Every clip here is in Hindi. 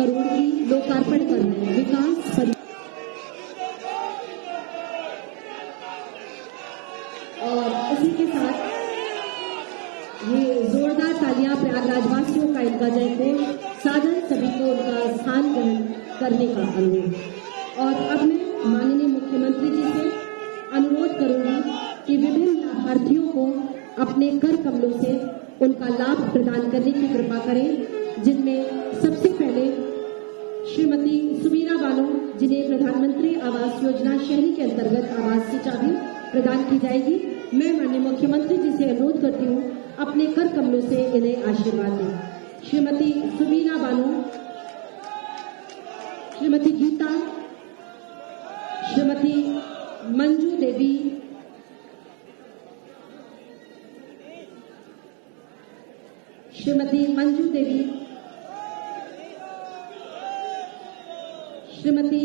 करोड़ की लोकार्पण कर रहे हैं। विकास और इसी के साथ ये जोरदार तालियां प्रयागराज वासियों का इनका जयघोष साधन सभी को उनका स्थान ग्रहण करने का अनुरोध। और अब मैं माननीय मुख्यमंत्री जी से अनुरोध करूंगी कि विभिन्न लाभार्थियों को अपने कर कमलों से उनका लाभ प्रदान करने की कृपा करें, जिनमें सबसे पहले श्रीमती सुमीरा बानो, जिन्हें प्रधानमंत्री आवास योजना शहरी के अंतर्गत आवास की चाबी प्रदान की जाएगी। मैं माननीय मुख्यमंत्री जी से अनुरोध करती हूँ अपने कर कमलों से इन्हें आशीर्वाद दें। श्रीमती सुमीरा बानो, श्रीमती गीता, श्रीमती मंजू देवी, श्रीमती मंजू देवी, श्रीमती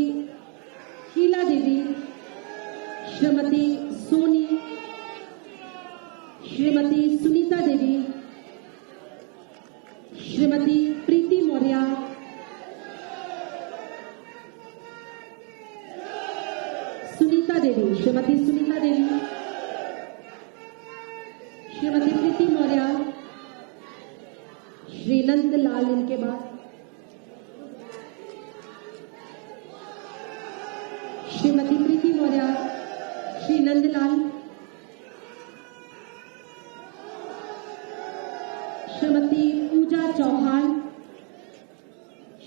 शीला देवी, श्रीमती सोनी, श्रीमती सुनीता देवी, श्रीमती प्रीति मौर्य, सुनीता देवी, श्रीमती सुनीता देवी, श्रीमती प्रीति मौर्य, श्री नंदलाल, इनके बाद श्रीमती प्रीति मौर्य, श्री नंदलाल, श्रीमती पूजा चौहान,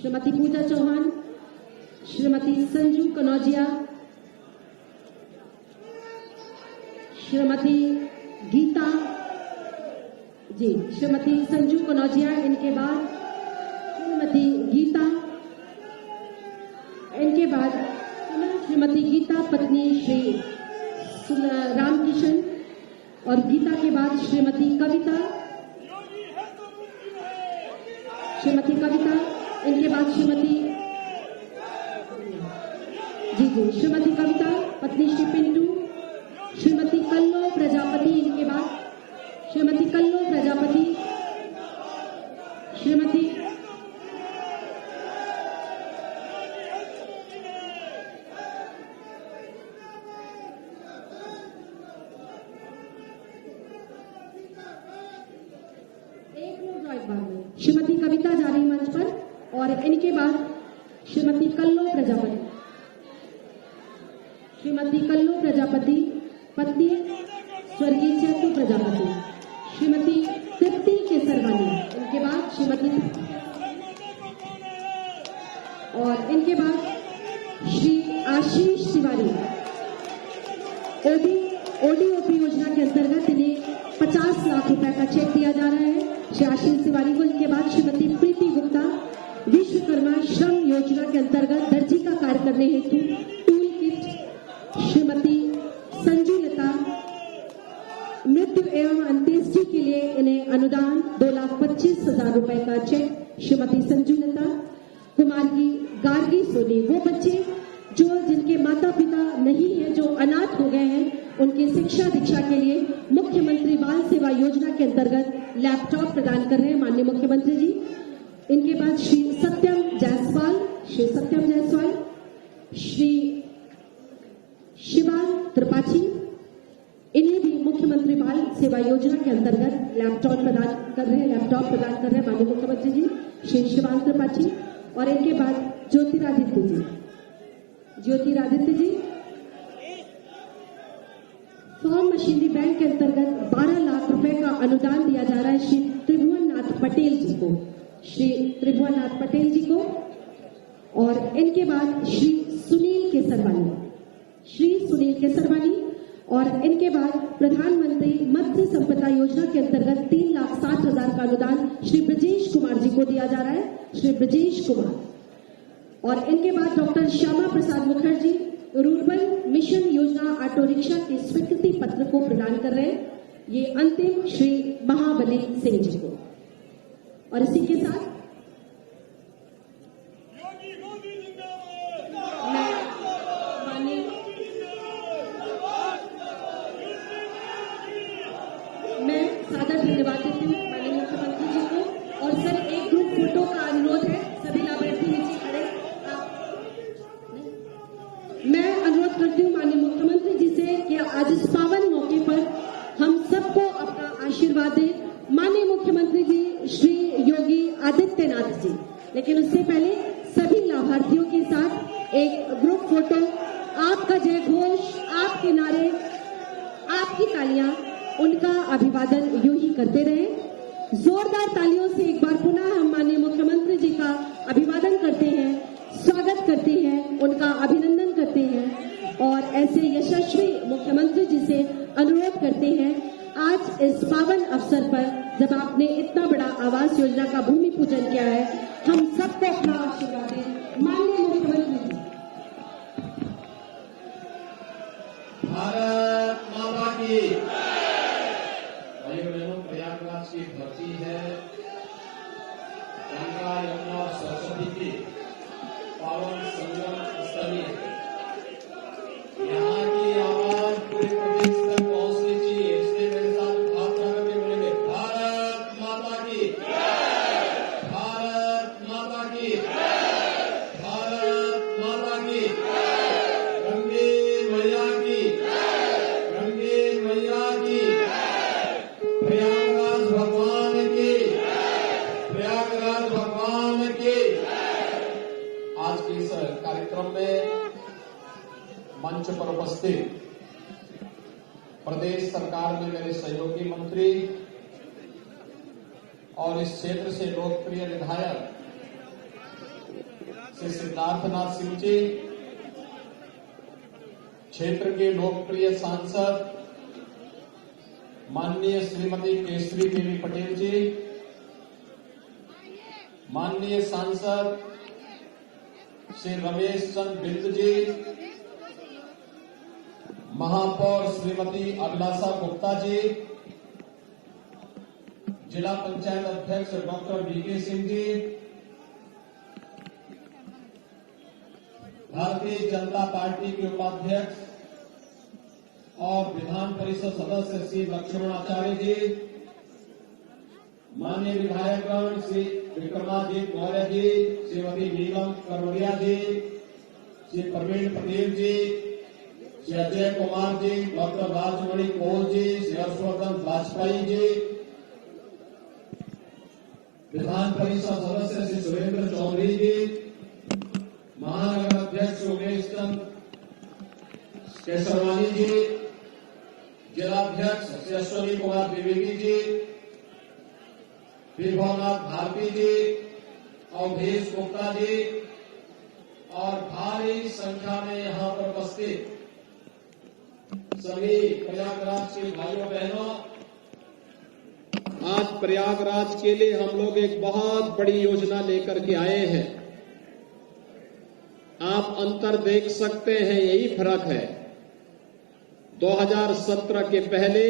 श्रीमती पूजा चौहान, श्रीमती संजू कनौजिया, श्रीमती गीता जी, श्रीमती संजू कनौजिया, इनके बाद श्रीमती गीता, इनके बाद श्रीमती गीता पत्नी श्री रामकिशन, और गीता के बाद श्रीमती कविता, श्रीमती कविता, इनके बाद श्रीमती श्रीमती कविता पत्नी श्री पिंटू, श्रीमती कल्लो प्रजापति, इनके बाद श्रीमती कल्लो प्रजापति, श्रीमती श्रीमती कविता जा रही मंच पर, और इनके बाद श्रीमती कल्लो प्रजापति, श्रीमती कल्लो प्रजापति पत्नी स्वर्गीय चेतु प्रजापति, श्रीमती तृप्ति केसरवानी, इनके बाद श्रीमती, और इनके बाद श्री आशीष तिवारी। ओडीओपी योजना के अंतर्गत इन्हें 50 लाख रुपए का चेक दिया जा रहा है, श्री आशीष तिवारी को। इनके बाद श्रीमती प्रीति गुप्ता, विश्वकर्मा श्रम योजना के अंतर्गत दर्जी का कार्य करने हेतु टूल किट, श्रीमती संजू लता, मृत्यु एवं अंत्येष्टि के लिए इन्हें अनुदान 2,25,000 रुपए का चेक, श्रीमती संजू लता। कुमारी गार्गी सोनी, वो बच्चे जो जिनके माता पिता नहीं है, जो अनाथ हो गए हैं, उनकी शिक्षा दीक्षा के लिए मुख्यमंत्री बाल सेवा योजना के अंतर्गत लैपटॉप प्रदान कर रहे हैं माननीय मुख्यमंत्री जी। इनके बाद श्री सत्यम जायसवाल, श्री सत्यम जायसवाल, श्री शिवान त्रिपाठी, इन्हें भी मुख्यमंत्री बाल सेवा योजना के अंतर्गत लैपटॉप प्रदान कर रहे हैं माननीय मुख्यमंत्री जी, श्री शिवान त्रिपाठी। और इनके बाद ज्योतिरादित्य जी फॉर्म मशीनरी बैंक के अंतर्गत 12 लाख रुपए का अनुदान दिया जा रहा है श्री त्रिभुवननाथ पटेल जी को, श्री त्रिभुवननाथ पटेल जी को। और इनके बाद श्री सुनील केसरवानी, और इनके बाद प्रधानमंत्री मत्स्य संपदा योजना के अंतर्गत 3,60,000 का अनुदान श्री ब्रजेश कुमार जी को दिया जा रहा है, श्री ब्रजेश कुमार। और इनके बाद doctor Shyama Prasad Mukherjee rurban mission योजना ऑटो रिक्शा के स्वीकृति पत्र को प्रदान कर रहे हैं, ये अंतिम श्री महाबली सिंह जी को। और इसी के साथ मैं सादर धन्यवाद देती हूँ माननीय मुख्यमंत्री जी को। और सर, एक ग्रुप फोटो का अनुरोध है, सभी लाभार्थी लेकिन उससे पहले सभी लाभार्थियों के साथ एक ग्रुप फोटो, आपका जय घोष, आपके नारे, आपकी तालियां, उनका अभिवादन यूं ही करते रहें। जोरदार तालियों से एक बार पुनः हम माननीय मुख्यमंत्री जी का अभिवादन करते हैं, स्वागत करते हैं, उनका अभिनंदन करते हैं और ऐसे यशस्वी मुख्यमंत्री जी से अनुरोध करते हैं, आज इस पावन अवसर पर जब आपने इतना बड़ा आवास योजना का भूमि पूजन किया है, हम सबको अपना आशीर्वाद दें। माननीय मुख्यमंत्री जी। भारत माता की। भाइयों बहनों, प्रयागराज की धरती है गंगा यमुना और सरस्वती की पावन संगम स्थली है। यहाँ की आवाज पूरे प्रदेश तक पहुंचनी चाहिए, इसलिए मेरे साथ प्रार्थना करके बोलेंगे, भारत माता की, भारत माता की, भारत माता की, गंगे मैया की, गंगे मैया की, प्रयागराज भगवान की, प्रयागराज भगवान की। आज के इस कार्यक्रम में मंच पर उपस्थित प्रदेश सरकार में मेरे सहयोगी मंत्री और इस क्षेत्र से लोकप्रिय विधायक श्री सिद्धार्थनाथ सिंह जी, क्षेत्र के लोकप्रिय सांसद माननीय श्रीमती केसरी देवी पटेल जी, माननीय सांसद श्री रमेश चंद्र बिंद जी, महापौर श्रीमती अभिलाषा गुप्ता जी, जिला पंचायत अध्यक्ष doctor VK Singh ji, Bharatiya Janata party के उपाध्यक्ष और विधान परिषद सदस्य श्री लक्ष्मणाचार्य जी, माननीय विधायकगण श्री विक्रमादित्य मौर्य जी, श्रीमती नीलम करवड़िया जी, श्री प्रवीण पटेल जी, श्री अजय कुमार जी, डॉक्टर राजमणि कौल जी, श्री हर्षवर्धन वाजपेयी जी, विधान परिषद सदस्य श्री सुरेंद्र चौधरी जी, महानगर अध्यक्ष उमेश चंद केसरवानी जी, जिलाध्यक्ष श्री अश्विनी कुमार द्विवेदी जी, वीरभवनाथ भारती जी, अवधेश गुप्ता जी और भारी संख्या में यहां पर उपस्थित सभी प्रयागराज के भाइयों बहनों, आज प्रयागराज के लिए हम लोग एक बहुत बड़ी योजना लेकर के आए हैं। आप अंतर देख सकते हैं, यही फर्क है। 2017 के पहले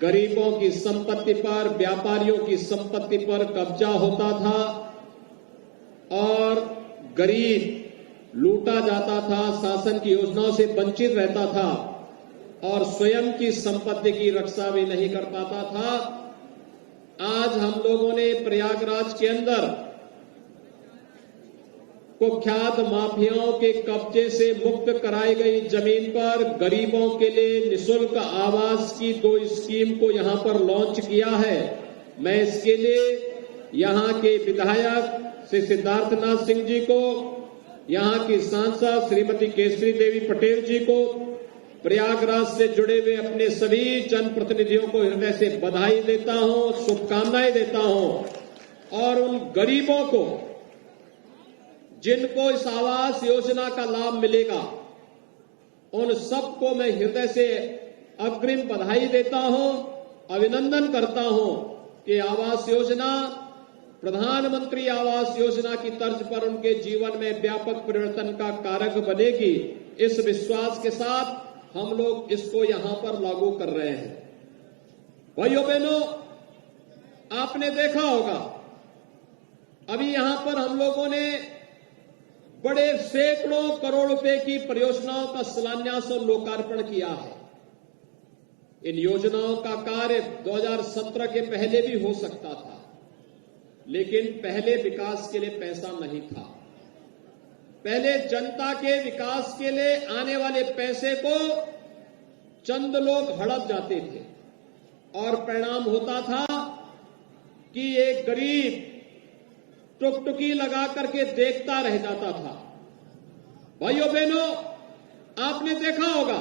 गरीबों की संपत्ति पर, व्यापारियों की संपत्ति पर कब्जा होता था और गरीब लूटा जाता था, शासन की योजनाओं से वंचित रहता था और स्वयं की संपत्ति की रक्षा भी नहीं कर पाता था। आज हम लोगों ने प्रयागराज के अंदर कुख्यात माफियाओं के कब्जे से मुक्त कराई गई जमीन पर गरीबों के लिए निःशुल्क आवास की 2 स्कीम को यहां पर लॉन्च किया है। मैं इसके लिए यहां के विधायक श्री सिद्धार्थनाथ सिंह जी को, यहां की सांसद श्रीमती केसरी देवी पटेल जी को, प्रयागराज से जुड़े हुए अपने सभी जनप्रतिनिधियों को हृदय से बधाई देता हूं, शुभकामनाएं देता हूं और उन गरीबों को जिनको इस आवास योजना का लाभ मिलेगा, उन सबको मैं हृदय से अग्रिम बधाई देता हूं, अभिनंदन करता हूं कि आवास योजना प्रधानमंत्री आवास योजना की तर्ज पर उनके जीवन में व्यापक परिवर्तन का कारक बनेगी। इस विश्वास के साथ हम लोग इसको यहां पर लागू कर रहे हैं। भाइयों बहनों, आपने देखा होगा अभी यहां पर हम लोगों ने बड़े सैकड़ों करोड़ रुपए की परियोजनाओं का शिलान्यास और लोकार्पण किया है। इन योजनाओं का कार्य 2017 के पहले भी हो सकता था, लेकिन पहले विकास के लिए पैसा नहीं था। पहले जनता के विकास के लिए आने वाले पैसे को चंद लोग हड़प जाते थे और परिणाम होता था कि एक गरीब टुकटुकी लगा करके देखता रह जाता था। भाइयों बहनों, आपने देखा होगा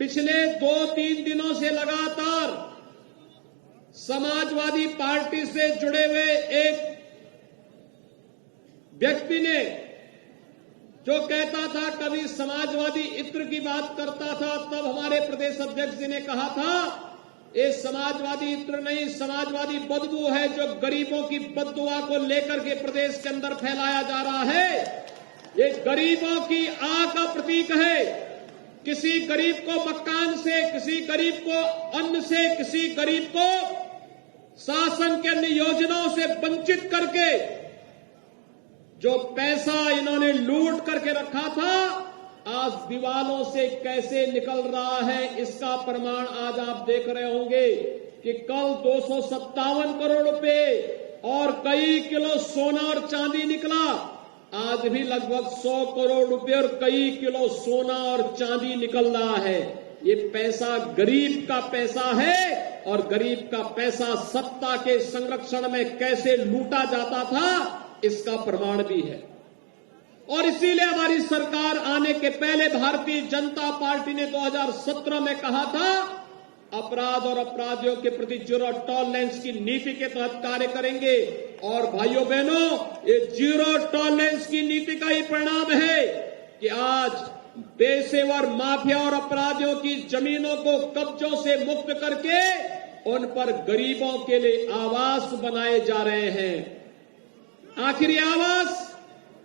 पिछले 2-3 दिनों से लगातार समाजवादी पार्टी से जुड़े हुए एक व्यक्ति ने जो कहता था, कभी समाजवादी इत्र की बात करता था, तब हमारे प्रदेश अध्यक्ष जी ने कहा था ये समाजवादी इत्र नहीं, समाजवादी बदबू है जो गरीबों की बददुआ को लेकर के प्रदेश के अंदर फैलाया जा रहा है। ये गरीबों की आह का प्रतीक है। किसी गरीब को मकान से, किसी गरीब को अन्न से, किसी गरीब को शासन के अन्य योजनाओं से वंचित करके जो पैसा इन्होंने लूट करके रखा था, आज दीवालों से कैसे निकल रहा है, इसका प्रमाण आज आप देख रहे होंगे कि कल 257 करोड़ रुपए और कई किलो सोना और चांदी निकला। आज भी लगभग 100 करोड़ रुपए और कई किलो सोना और चांदी निकल रहा है। ये पैसा गरीब का पैसा है और गरीब का पैसा सत्ता के संरक्षण में कैसे लूटा जाता था, इसका प्रमाण भी है। और इसीलिए हमारी सरकार आने के पहले भारतीय जनता पार्टी ने 2017 में कहा था अपराध और अपराधियों के प्रति जीरो टॉलरेंस की नीति के तहत कार्य करेंगे। और भाइयों बहनों, ये जीरो टॉलरेंस की नीति का ही परिणाम है कि आज पेशेवर माफिया और अपराधियों की जमीनों को कब्जों से मुक्त करके उन पर गरीबों के लिए आवास बनाए जा रहे हैं। आखिर ये आवास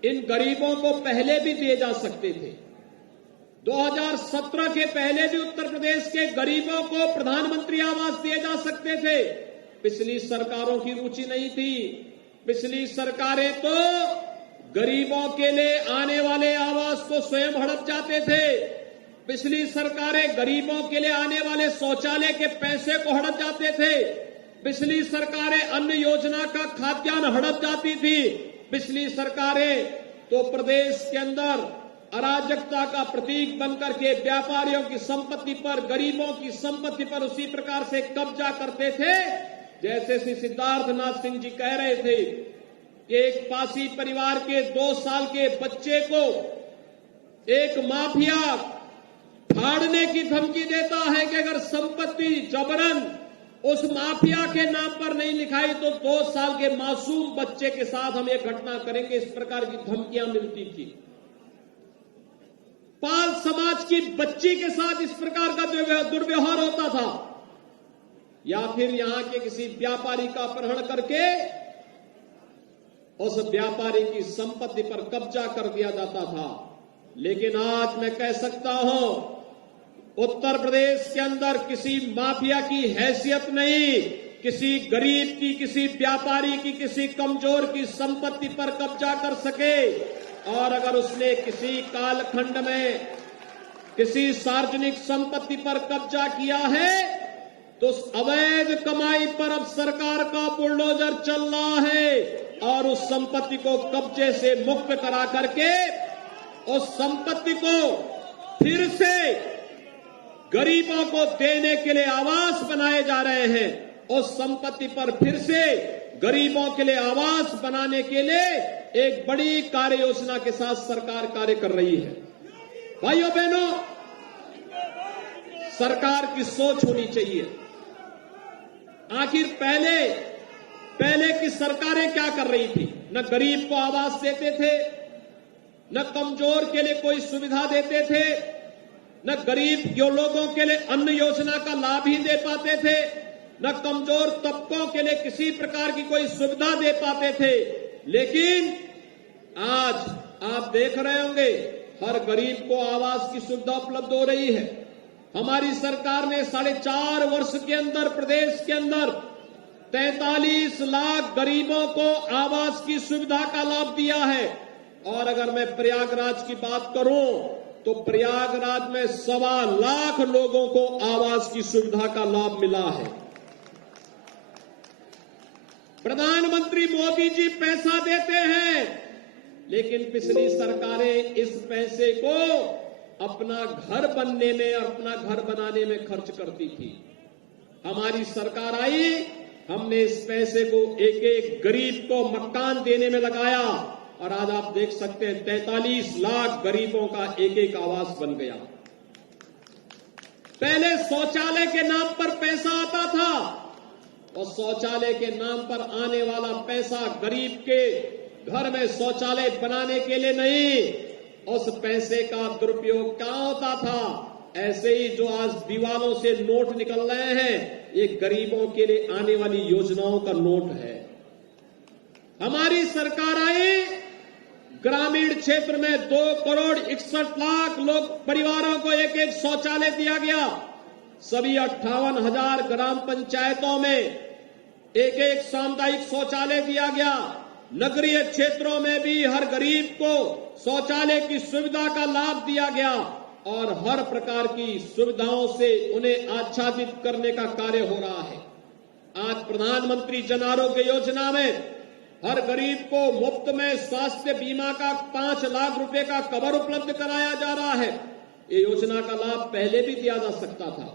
इन गरीबों को पहले भी दिए जा सकते थे। 2017 के पहले भी उत्तर प्रदेश के गरीबों को प्रधानमंत्री आवास दिए जा सकते थे। पिछली सरकारों की रुचि नहीं थी। पिछली सरकारें तो गरीबों के लिए आने वाले आवास को स्वयं हड़प जाते थे। पिछली सरकारें गरीबों के लिए आने वाले शौचालय के पैसे को हड़प जाते थे। पिछली सरकारें अन्न योजना का खाद्यान्न हड़प जाती थी। पिछली सरकारें तो प्रदेश के अंदर अराजकता का प्रतीक बनकर के व्यापारियों की संपत्ति पर, गरीबों की संपत्ति पर उसी प्रकार से कब्जा करते थे जैसे श्री सिद्धार्थनाथ सिंह जी कह रहे थे कि एक पासी परिवार के 2 साल के बच्चे को एक माफिया फाड़ने की धमकी देता है कि अगर संपत्ति जबरन उस माफिया के नाम पर नहीं लिखाई तो 2 साल के मासूम बच्चे के साथ हम एक घटना करेंगे। इस प्रकार की धमकियां मिलती थी। पाल समाज की बच्ची के साथ इस प्रकार का दुर्व्यवहार होता था। या फिर यहां के किसी व्यापारी का अपहरण करके उस व्यापारी की संपत्ति पर कब्जा कर दिया जाता था। लेकिन आज मैं कह सकता हूं उत्तर प्रदेश के अंदर किसी माफिया की हैसियत नहीं, किसी गरीब की, किसी व्यापारी की, किसी कमजोर की संपत्ति पर कब्जा कर सके। और अगर उसने किसी कालखंड में किसी सार्वजनिक संपत्ति पर कब्जा किया है तो उस अवैध कमाई पर अब सरकार का बुलडोजर चल रहा है और उस संपत्ति को कब्जे से मुक्त करा करके उस संपत्ति को फिर से गरीबों को देने के लिए आवास बनाए जा रहे हैं। उस संपत्ति पर फिर से गरीबों के लिए आवास बनाने के लिए एक बड़ी कार्य योजना के साथ सरकार कार्य कर रही है। भाइयों बहनों, सरकार की सोच होनी चाहिए। आखिर पहले की सरकारें क्या कर रही थी? न गरीब को आवास देते थे, न कमजोर के लिए कोई सुविधा देते थे, न गरीब लोगों के लिए अन्न योजना का लाभ ही दे पाते थे, न कमजोर तबकों के लिए किसी प्रकार की कोई सुविधा दे पाते थे। लेकिन आज आप देख रहे होंगे हर गरीब को आवास की सुविधा उपलब्ध हो रही है। हमारी सरकार ने 4.5 वर्ष के अंदर प्रदेश के अंदर 43 लाख गरीबों को आवास की सुविधा का लाभ दिया है। और अगर मैं प्रयागराज की बात करूं तो प्रयागराज में 1.25 लाख लोगों को आवास की सुविधा का लाभ मिला है। प्रधानमंत्री मोदी जी पैसा देते हैं, लेकिन पिछली सरकारें इस पैसे को अपना घर बनने में, अपना घर बनाने में खर्च करती थी। हमारी सरकार आई हमने इस पैसे को एक एक गरीब को मकान देने में लगाया और आज आप देख सकते हैं 43 लाख गरीबों का एक एक आवास बन गया। पहले शौचालय के नाम पर पैसा आता था और शौचालय के नाम पर आने वाला पैसा गरीब के घर में शौचालय बनाने के लिए नहीं, उस पैसे का दुरुपयोग क्या होता था। ऐसे ही जो आज दीवारों से नोट निकल रहे हैं, ये गरीबों के लिए आने वाली योजनाओं का नोट है। हमारी सरकार आई, ग्रामीण क्षेत्र में 2,61,00,000 लोग परिवारों को एक एक शौचालय दिया गया। सभी 58,000 ग्राम पंचायतों में एक एक सामुदायिक शौचालय दिया गया। नगरीय क्षेत्रों में भी हर गरीब को शौचालय की सुविधा का लाभ दिया गया और हर प्रकार की सुविधाओं से उन्हें आच्छादित करने का कार्य हो रहा है। आज प्रधानमंत्री जन आरोग्य योजना में हर गरीब को मुफ्त में स्वास्थ्य बीमा का 5 लाख रुपए का कवर उपलब्ध कराया जा रहा है। ये योजना का लाभ पहले भी दिया जा सकता था,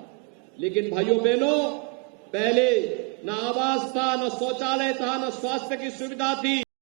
लेकिन भाइयों बहनों, पहले न आवास था, न शौचालय था, न स्वास्थ्य की सुविधा थी।